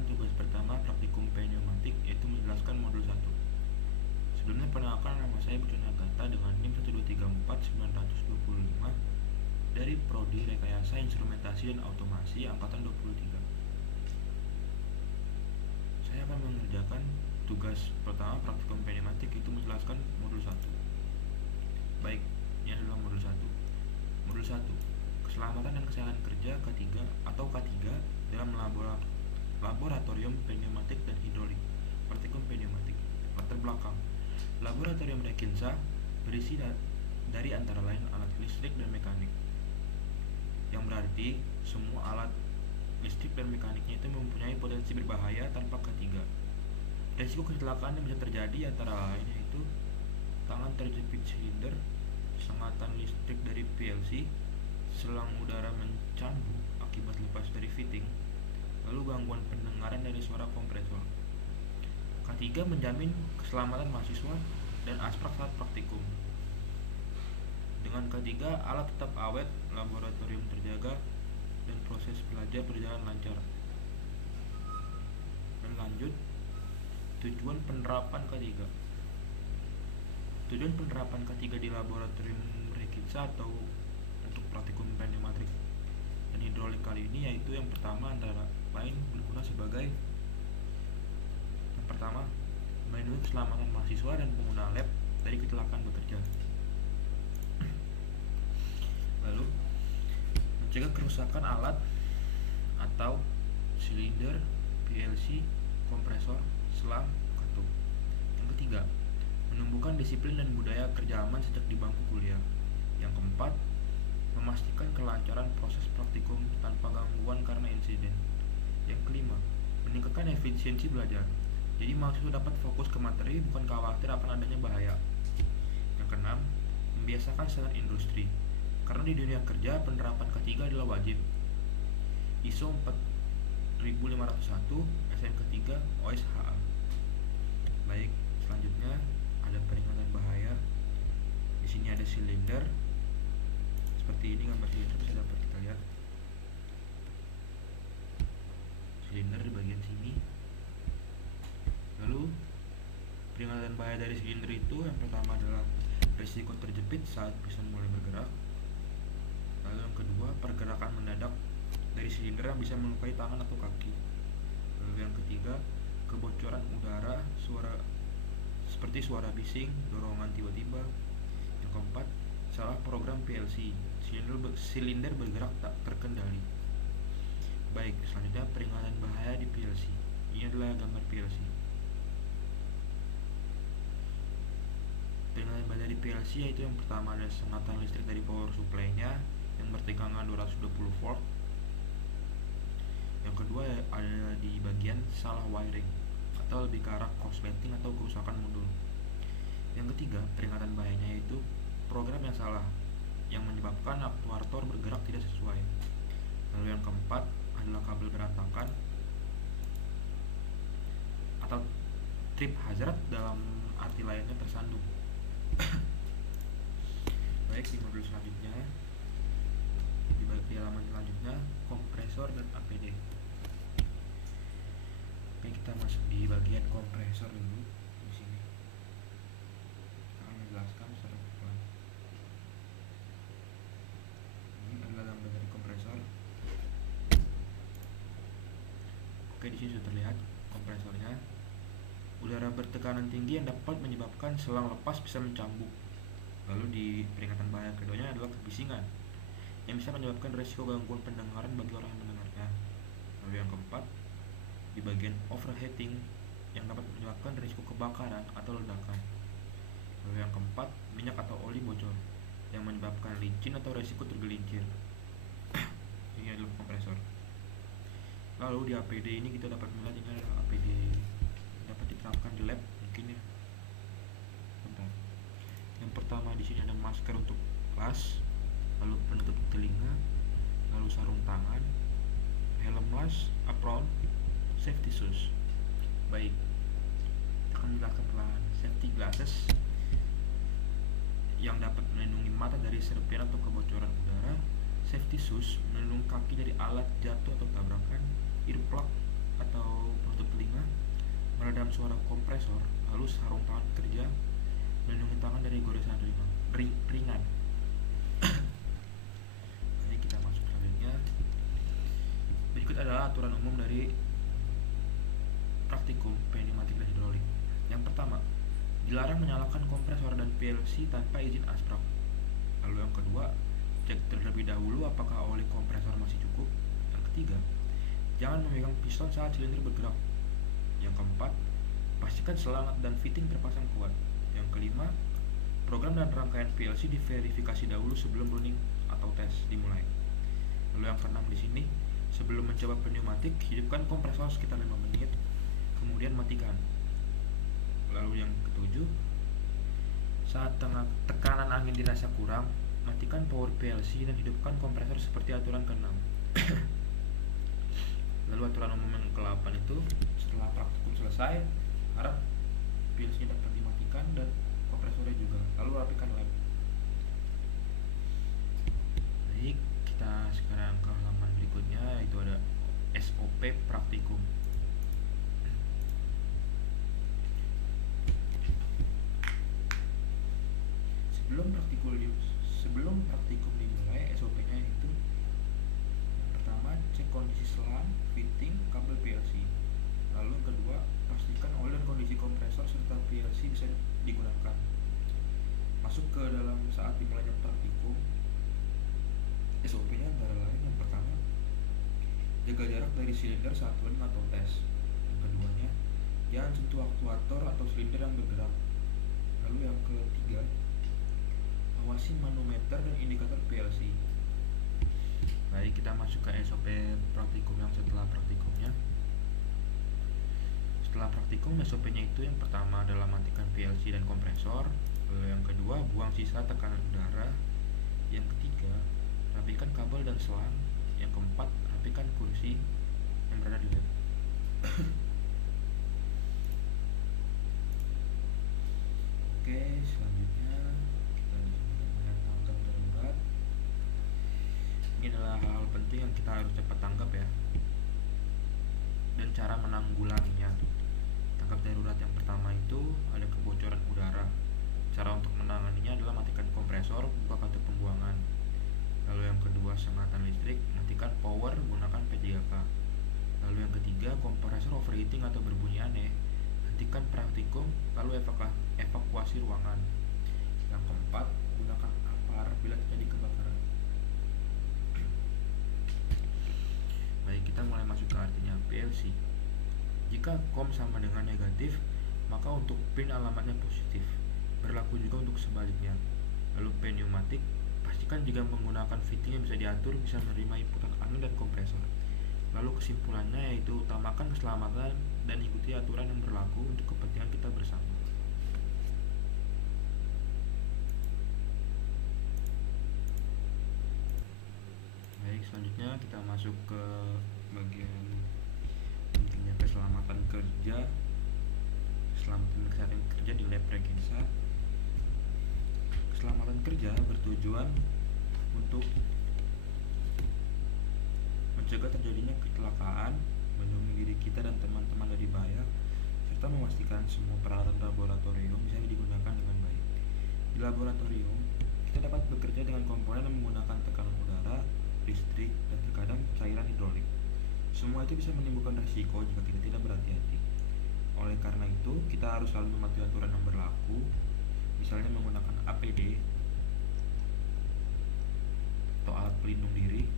mengerjakan tugas pertama praktikum pneumatik, yaitu menjelaskan modul 1. Sebelumnya perkenalkan, nama saya Bujana Agatha dengan NIM 1234925 dari Prodi Rekayasa Instrumentasi dan Automasi Angkatan 23. Saya akan mengerjakan tugas pertama praktikum pneumatik, yaitu menjelaskan modul 1. Baik, ini adalah modul 1. Modul 1, keselamatan dan kesehatan kerja K3 atau K3 dalam laboratorium pneumatik dan hidrolik. Praktikum pneumatik. Latar belakang. Laboratorium Rekinsa berisi dari antara lain alat listrik dan mekanik. Yang berarti semua alat listrik dan mekaniknya itu mempunyai potensi berbahaya tanpa K3. Risiko kecelakaan yang bisa terjadi antara lain yaitu tangan terjepit silinder, sengatan listrik dari PLC, selang udara mencambuk akibat lepas dari fitting, lalu gangguan pendengaran dari suara kompresor. K3 menjamin keselamatan mahasiswa dan asprak saat praktikum. Dengan K3, alat tetap awet, laboratorium terjaga, dan proses belajar berjalan lancar. Dan lanjut, tujuan penerapan K3. Tujuan penerapan K3 di laboratorium Rekinsa atau untuk praktikum pneumatik dan hidrolik kali ini yaitu yang pertama antara lain berguna sebagai melindungi keselamatan mahasiswa dan pengguna lab dari kecelakaan bekerja. Lalu, mencegah kerusakan alat atau silinder, PLC, kompresor, selang, katup. Yang ketiga, menumbuhkan disiplin dan budaya kerja aman sejak di bangku kuliah. Yang keempat, memastikan kelancaran proses praktikum tanpa gangguan karena insiden. Yang kelima, meningkatkan efisiensi belajar. Jadi mahasiswa dapat fokus ke materi, bukan khawatir akan adanya bahaya. Yang keenam, membiasakan standar industri. Karena di dunia kerja penerapan K3 adalah wajib. ISO 4501, SN3, OSHA. Baik, selanjutnya ada peringatan bahaya. Di sini ada silinder. Seperti ini gambar silinder bisa dapat kita lihat. Silinder di bagian sini. Lalu peringatan bahaya dari silinder itu yang pertama adalah risiko terjepit saat piston mulai bergerak. Lalu yang kedua, pergerakan mendadak dari silinder yang bisa melukai tangan atau kaki. Lalu yang ketiga, kebocoran udara, seperti suara bising, dorongan tiba-tiba. Yang keempat, salah program PLC, silinder bergerak tak terkendali. Baik, selanjutnya peringatan bahaya di PLC. Ini adalah gambar PLC. Peringatan bahaya di PLC yaitu yang pertama ada sengatan listrik dari power supply-nya yang bertegangan 220 volt. Yang kedua ada di bagian salah wiring atau lebih ke arah korsleting atau kerusakan modul. Yang ketiga, peringatan bahayanya yaitu program yang salah yang menyebabkan aktuator bergerak tidak sesuai. Lalu yang keempat adalah kabel berantakan atau trip hazard dalam arti lainnya tersandung. Baik, di modul selanjutnya di halaman selanjutnya kompresor dan APD. Oke, kita masuk di bagian kompresor dulu. Di sini kita akan menjelaskan secara pelan. Ini adalah gambar dari kompresor. Oke, di sini sudah terlihat kompresornya. Udara bertekanan tinggi yang dapat menyebabkan selang lepas bisa mencambuk. Lalu di peringatan bahaya keduanya adalah kebisingan yang bisa menyebabkan risiko gangguan pendengaran bagi orang yang mendengarnya. Lalu yang keempat, di bagian overheating yang dapat menyebabkan risiko kebakaran atau ledakan. Lalu yang keempat, minyak atau oli bocor yang menyebabkan licin atau risiko tergelincir. Ini adalah kompresor. Lalu di APD ini kita dapat melihat ini adalah APD dapat diterapkan di lab mungkin ya. Bentar. Yang pertama di sini ada masker untuk las, lalu penutup telinga, lalu sarung tangan, helm las, apron, safety shoes. Baik, akan menjelaskan perlahan. Safety glasses yang dapat melindungi mata dari serpihan atau kebocoran udara. Safety shoes melindungi kaki dari alat jatuh atau tabrakan. Earplug atau penutup telinga, meredam suara kompresor, lalu sarung tangan kerja melindungi tangan dari goresan ringan. Jadi kita masuk selanjutnya. Berikut adalah aturan umum dari praktikum pneumatik dan hidrolik. Yang pertama, dilarang menyalakan kompresor dan PLC tanpa izin Asprap. Lalu yang kedua, cek terlebih dahulu apakah oli kompresor masih cukup. Yang ketiga, jangan memegang piston saat silinder bergerak. Yang keempat, pastikan selang dan fitting terpasang kuat. Yang kelima, program dan rangkaian PLC diverifikasi dahulu sebelum running atau tes dimulai. Lalu yang keenam di sini, sebelum mencoba pneumatik, hidupkan kompresor sekitar 5 menit, kemudian matikan. Lalu yang ketujuh, saat tekanan angin dirasa kurang, matikan power PLC dan hidupkan kompresor seperti aturan ke-6. Lalu aturan umum yang ke-8 itu, setelah praktikum selesai, harap PLC dapat dimatikan dan kompresornya juga. Lalu rapikan lab. Baik, kita sekarang ke halaman berikutnya, itu ada SOP praktikum. Sebelum praktikum dimulai, SOP-nya itu yang pertama, cek kondisi selang, fitting, kabel PLC. Lalu yang kedua, pastikan oli dan kondisi kompresor serta PLC bisa digunakan. Masuk ke dalam saat dimulainya praktikum, SOP-nya antara lain yang pertama, jaga jarak dari silinder saat running atau tes. Yang keduanya, jangan sentuh aktuator atau silinder yang bergerak. Lalu yang ketiga, awasi manometer dan indikator PLC. Baik, kita masuk ke SOP praktikum yang setelah praktikumnya. Setelah praktikum, SOP-nya itu yang pertama adalah matikan PLC dan kompresor. Yang kedua, buang sisa tekanan udara. Yang ketiga, rapikan kabel dan selang. Yang keempat, rapikan kursi yang berada di lab. Oke, selanjutnya kita melihat tanggap darurat. Ini adalah hal-hal penting yang kita harus cepat tanggap ya, dan cara menanggulanginya. Tanggap darurat yang pertama itu ada kebocoran udara. Cara untuk menanganinya adalah matikan kompresor, buka katup pembuangan. Lalu yang kedua, sengatan listrik, matikan power, gunakan P3K. Lalu yang ketiga, kompresor overheating atau berbunyi aneh, hentikan praktikum, lalu evakuasi ruangan. Yang keempat, gunakan APAR bila terjadi kebakaran. Baik, kita mulai masuk ke artinya PLC. Jika COM sama dengan negatif, maka untuk pin alamatnya positif. Berlaku juga untuk sebaliknya. Lalu pneumatik, pastikan jika menggunakan fitting yang bisa diatur bisa menerima inputan angin dan kompresor. Lalu kesimpulannya yaitu utamakan keselamatan dan ikuti aturan yang berlaku untuk kepentingan kita bersama. Baik, selanjutnya kita masuk ke bagian pentingnya keselamatan kerja, keselamatan kesehatan kerja di lab Regensa. Keselamatan kerja bertujuan untuk mencegah terjadinya kecelakaan, melindungi diri kita dan teman-teman dari bahaya, serta memastikan semua peralatan laboratorium bisa digunakan dengan baik. Di laboratorium, kita dapat bekerja dengan komponen yang menggunakan tekanan udara, listrik, dan terkadang cairan hidrolik. Semua itu bisa menimbulkan risiko jika kita tidak berhati-hati. Oleh karena itu, kita harus selalu mematuhi aturan yang berlaku, misalnya menggunakan APD atau alat pelindung diri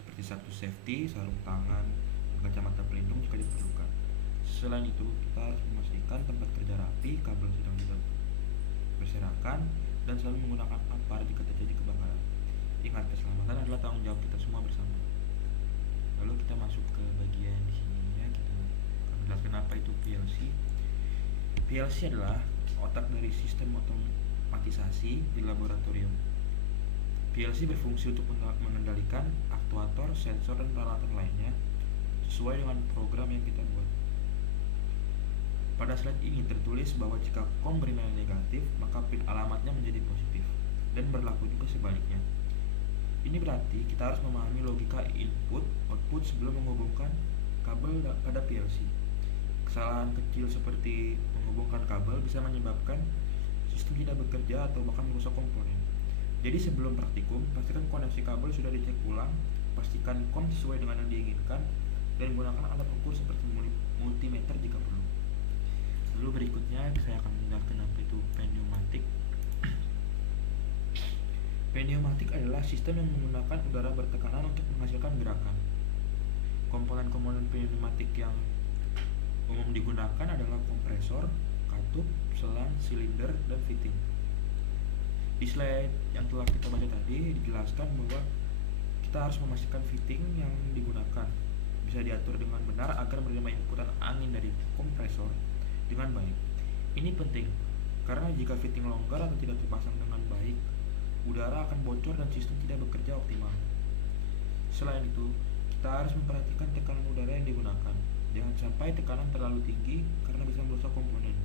seperti sabtu safety, sarung tangan, dan kacamata pelindung jika diperlukan. Selain itu, kita harus memastikan tempat kerja rapi, kabel sedang tidak berserakan, dan selalu menggunakan APAR jika terjadi kebakaran. Ingat, keselamatan adalah tanggung jawab kita semua bersama. Lalu kita masuk ke bagian di sini ya, kita akan menjelaskan apa itu PLC. PLC adalah otak dari sistem otomatisasi di laboratorium. PLC berfungsi untuk mengendalikan aktuator, sensor, dan peralatan lainnya sesuai dengan program yang kita buat. Pada slide ini tertulis bahwa jika COM bernilai negatif, maka pin alamatnya menjadi positif, dan berlaku juga sebaliknya. Ini berarti kita harus memahami logika input output sebelum menghubungkan kabel pada PLC. Kesalahan kecil seperti menghubungkan kabel bisa menyebabkan sistem tidak bekerja atau bahkan merusak komponen. Jadi sebelum praktikum, pastikan koneksi kabel sudah dicek ulang, pastikan COM sesuai dengan yang diinginkan, dan gunakan alat ukur seperti multimeter jika perlu. Lalu berikutnya saya akan menjelaskan apa itu pneumatik. Pneumatik adalah sistem yang menggunakan udara bertekanan untuk menghasilkan gerakan. Komponen-komponen pneumatik yang umum digunakan adalah kompresor, katup, selang, silinder, dan fitting. Di slide yang telah kita baca tadi dijelaskan bahwa kita harus memastikan fitting yang digunakan bisa diatur dengan benar agar menerima inputan angin dari kompresor dengan baik. Ini penting karena jika fitting longgar atau tidak terpasang dengan baik, udara akan bocor dan sistem tidak bekerja optimal. Selain itu, kita harus memperhatikan tekanan udara yang digunakan. Jangan sampai tekanan terlalu tinggi karena bisa merusak komponen.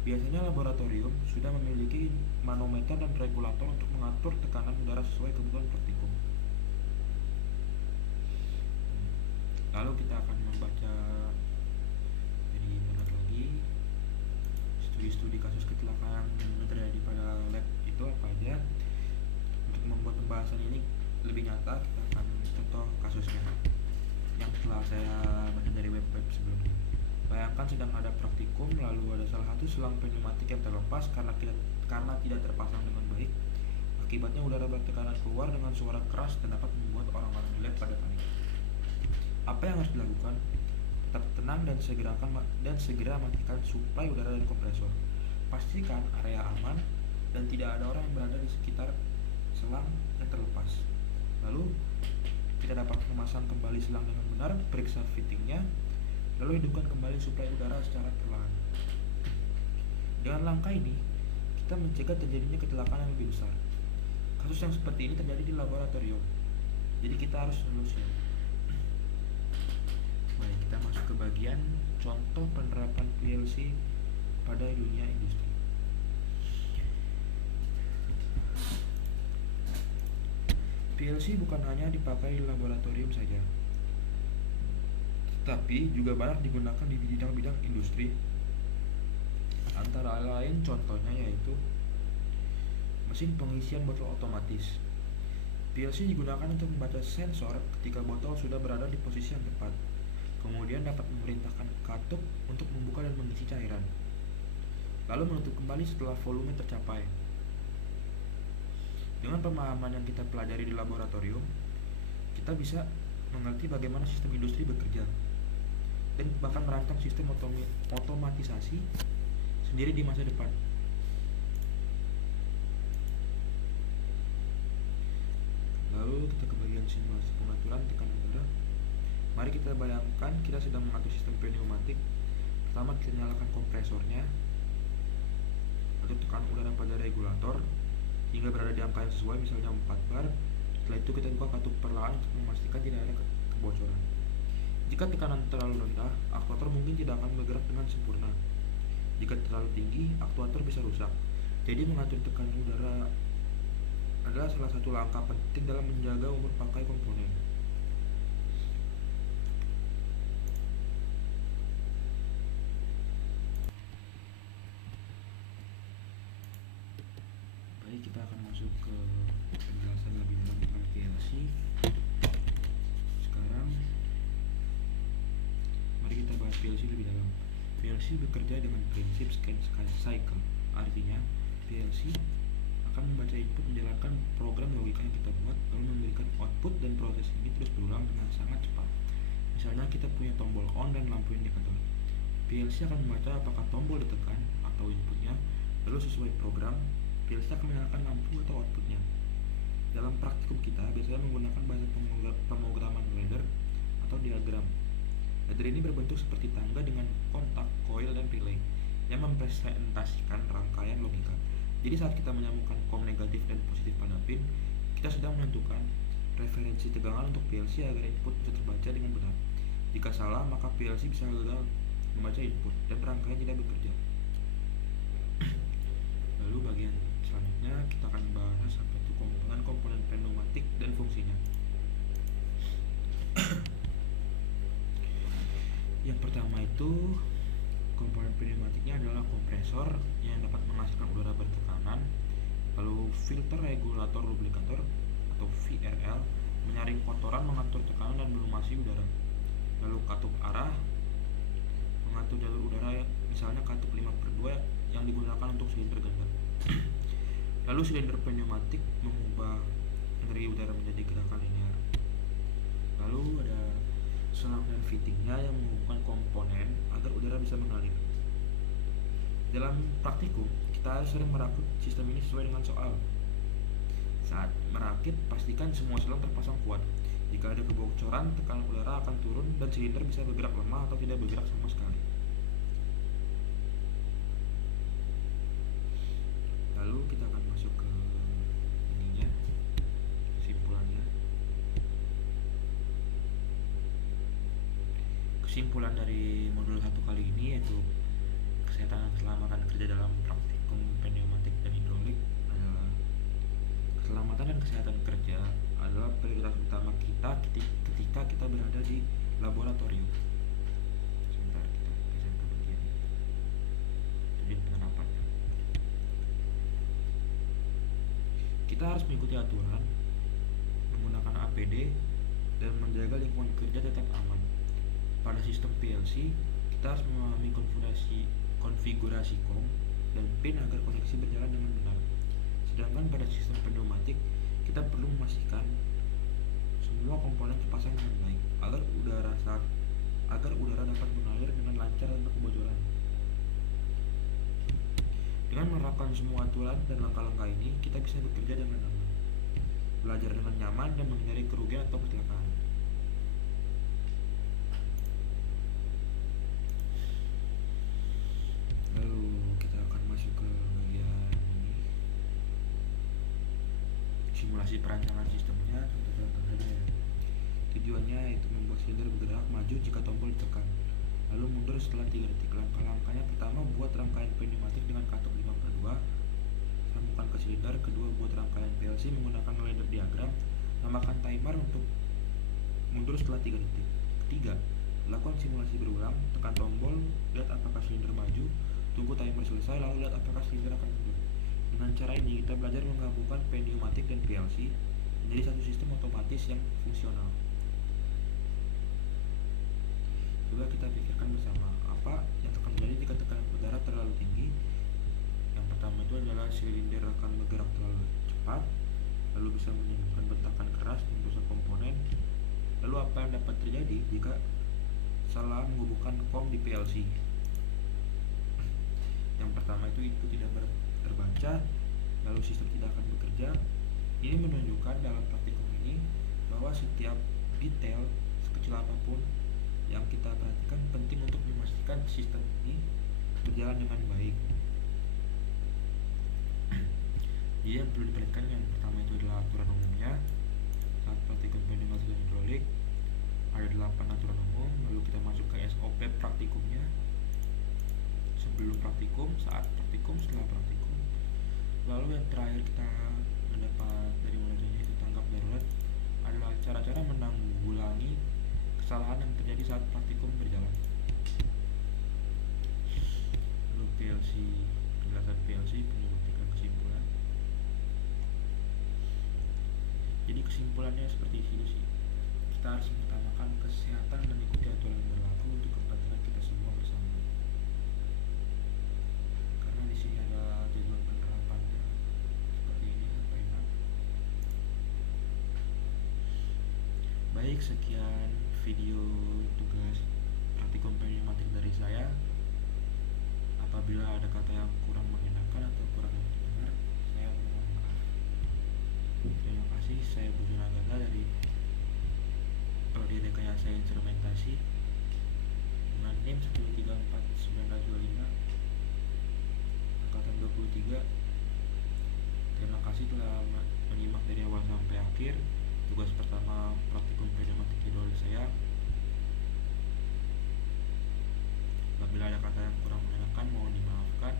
Biasanya laboratorium sudah memiliki manometer dan regulator untuk mengatur tekanan udara sesuai kebutuhan praktikum. Lalu kita akan membaca lebih banyak lagi studi-studi kasus kecelakaan yang terjadi pada lab itu apa aja. Untuk membuat pembahasan ini lebih nyata, kita akan contoh kasusnya yang telah saya baca dari web-web sebelumnya. Bayangkan sedang ada praktikum, lalu ada salah satu selang pneumatik yang terlepas karena tidak terpasang dengan baik. Akibatnya udara bertekanan keluar dengan suara keras dan dapat membuat orang-orang di lab pada panik. Apa yang harus dilakukan? Tetap tenang dan segera matikan suplai udara dari kompresor. Pastikan area aman dan tidak ada orang yang berada di sekitar selang yang terlepas. Lalu kita dapat memasang kembali selang dengan benar, periksa fittingnya, lalu hidupkan kembali suplai udara secara perlahan. Dengan langkah ini, kita mencegah terjadinya kecelakaan yang lebih besar. Kasus yang seperti ini terjadi di laboratorium, jadi kita harus solusinya. Baik, kita masuk ke bagian contoh penerapan PLC pada dunia industri. PLC bukan hanya dipakai di laboratorium saja, tetapi juga banyak digunakan di bidang-bidang industri. Antara lain contohnya yaitu mesin pengisian botol otomatis. PLC digunakan untuk membaca sensor ketika botol sudah berada di posisi yang tepat. Kemudian dapat memerintahkan katup untuk membuka dan mengisi cairan, lalu menutup kembali setelah volume tercapai. Dengan pemahaman yang kita pelajari di laboratorium, kita bisa mengerti bagaimana sistem industri bekerja dan bahkan merancang sistem otomatisasi sendiri di masa depan. Lalu kita ke bagian simulasi pengaturan tekanan udara. Mari kita bayangkan kita sedang mengatur sistem pneumatik. Pertama kita nyalakan kompresornya, atur tekanan udara pada regulator hingga berada di angka yang sesuai, misalnya 4 bar. Setelah itu kita buka katup perlahan untuk memastikan tidak ada kebocoran. Jika tekanan terlalu rendah, aktuator mungkin tidak akan bergerak dengan sempurna. Jika terlalu tinggi, aktuator bisa rusak. Jadi mengatur tekanan udara adalah salah satu langkah penting dalam menjaga umur pakai komponen. Baik, kita akan masuk ke penjelasan lebih dalam tentang PLC. Sekarang mari kita bahas PLC lebih dalam. PLC bekerja dengan prinsip scan cycle. Artinya, PLC akan membaca input, menjalankan program logika yang kita buat, lalu memberikan output, dan proses ini terus berulang dengan sangat cepat. Misalnya kita punya tombol on dan lampu indikator. PLC akan membaca apakah tombol ditekan atau inputnya, lalu sesuai program PLC akan menyalakan lampu atau outputnya. Dalam praktikum kita biasanya menggunakan bahasa pemrograman ladder atau diagram. Ladder ini berbentuk seperti tangga dengan kontak, coil, dan relay yang mempresentasikan rangkaian logika. Jadi saat kita menyambungkan COM negatif dan positif pada pin, kita sedang menentukan referensi tegangan untuk PLC agar input bisa terbaca dengan benar. Jika salah, maka PLC bisa gagal membaca input dan rangkaian tidak bekerja. Lalu bagian selanjutnya kita akan bahas apa itu komponen pneumatik dan fungsi pertama itu komponen pneumatiknya adalah kompresor yang dapat menghasilkan udara bertekanan, lalu filter regulator lubrikator atau VRL menyaring kotoran, mengatur tekanan dan melumasi udara, lalu katup arah mengatur jalur udara, misalnya katup 5/2 yang digunakan untuk silinder ganda. Lalu silinder pneumatik mengubah energi udara menjadi gerakan linear. Lalu ada selang dan fittingnya yang menghubungkan komponen agar udara bisa mengalir. Dalam praktikum, kita sering merakit sistem ini sesuai dengan soal. Saat merakit, pastikan semua selang terpasang kuat. Jika ada kebocoran, tekanan udara akan turun dan silinder bisa bergerak lemah atau tidak bergerak sama sekali. Lalu kita akan masuk ke ininya, kesimpulannya. Kesimpulan dari modul 1 kali ini yaitu kesehatan dan keselamatan kerja dalam praktikum pneumatik dan hidrolik adalah keselamatan dan kesehatan kerja adalah prioritas utama kita ketika kita berada di laboratorium. Sebentar, kita geser ke bagian ini. Jadi penerapannya. Kita harus mengikuti aturan, menggunakan APD, dan menjaga lingkungan kerja tetap aman. Pada sistem PLC, kita harus memahami konfigurasi COM dan pin agar koneksi berjalan dengan benar. Sedangkan pada sistem pneumatik, kita perlu memastikan semua komponen terpasang dengan baik agar udara dapat mengalir dengan lancar tanpa kebocoran. Dengan menerapkan semua aturan dan langkah-langkah ini, kita bisa bekerja dengan aman, belajar dengan nyaman, dan menghindari kerugian atau kecelakaan. Lalu kita akan masuk ke bagian ini, simulasi perancangan sistemnya. Contoh-contoh saja ya. Tujuannya yaitu membuat silinder bergerak maju jika tombol ditekan, lalu mundur setelah 3 detik. Langkah-langkahnya: pertama, buat rangkaian pneumatik dengan katup 5/2, sambungkan ke silinder. Kedua, buat rangkaian PLC menggunakan ladder diagram, tambahkan timer untuk mundur setelah 3 detik. Ketiga, lakukan simulasi berulang, tekan tombol, lihat apakah silinder maju, tunggu timer selesai, lalu lihat apakah silinder akan mundur. Dengan cara ini, kita belajar menggabungkan pneumatik dan PLC menjadi satu sistem otomatis yang fungsional. Coba kita pikirkan bersama, apa yang akan terjadi jika tekanan udara terlalu tinggi. Yang pertama itu adalah silinder akan bergerak terlalu cepat, lalu bisa menimbulkan bentakan keras dan merusak komponen. Lalu apa yang dapat terjadi jika salah menghubungkan COM di PLC? Yang pertama itu tidak terbaca, lalu sistem tidak akan bekerja. Ini menunjukkan dalam praktikum ini bahwa setiap detail sekecil apapun yang kita perhatikan penting untuk memastikan sistem ini berjalan dengan baik. Jadi yang perlu diperhatikan yang pertama itu adalah aturan umumnya. Saat praktikum pneumatik dan hidrolik ada 8 aturan umum. Lalu kita masuk ke SOP praktikumnya. Sebelum praktikum, saat praktikum, setelah praktikum. Lalu yang terakhir kita mendapat dari materinya itu tanggap darurat adalah cara-cara menanggulangi kesalahan yang terjadi saat praktikum berjalan. Lalu PLC, penjelasan PLC, pneumatik dan kesimpulan. Jadi kesimpulannya seperti itu sih. Kita harus mengutamakan kesehatan dan ikuti aturan yang berlaku untuk kepentingan kita semua bersama. Karena di sini ada tujuan penerapannya seperti ini sampai enak. Baik, sekian video tugas praktikum pneumatik dari saya. Apabila ada kata yang kurang mengenakan atau kurang enak didengar, saya mohon maaf. Terima kasih. Saya Budi Naganda dari Prodi Rekayasa Instrumentasi dengan NIM 10341925 angkatan 23. Terima kasih telah menyimak dari awal sampai akhir tugas pertama praktikum pneumatik hidrolik saya. Apabila ada kata yang kurang mengenakan mohon dimaafkan.